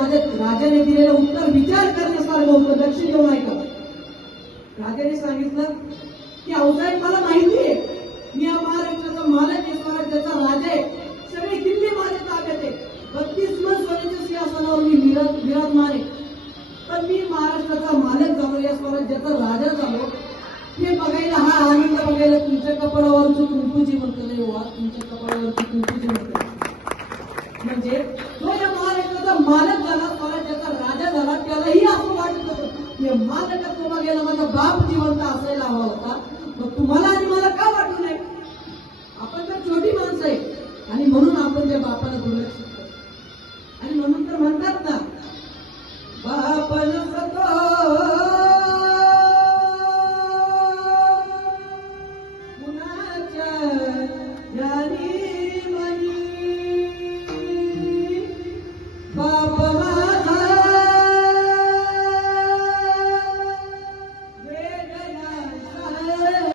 माझ्या राजाने दिलेलं उत्तर विचार करण्यासारखं होतं. लक्ष देऊन ऐका. राजाने सांगितलं की आऊसाहेब मला माहिती आहे मी या महाराष्ट्राचा मालक आहे, स्वराज्याचा राजा आहे, सगळी दिल्ली माझ्या ताब्यात आहे, 32 सोन्याच्या सिंहासनावर मी विराजमान आहे. पण मी महाराष्ट्राचा मालक झालो, या स्वराज्याचा राजा झालो, हे बघायला, हा आनंद बघायला तुमच्या कपाळावरची कुंकूची म्हणतो नाही हो, तुमच्या कपाळावरची कुंकूची म्हणतो. म्हणजे तो या महाराष्ट्राचा मालक झाला, स्वराज्याचा राजा झाला, त्यालाही असं वाटत होतं की मालकत्व बघायला माझा बाप जिवंत असायला हवा होता. मग तुम्हाला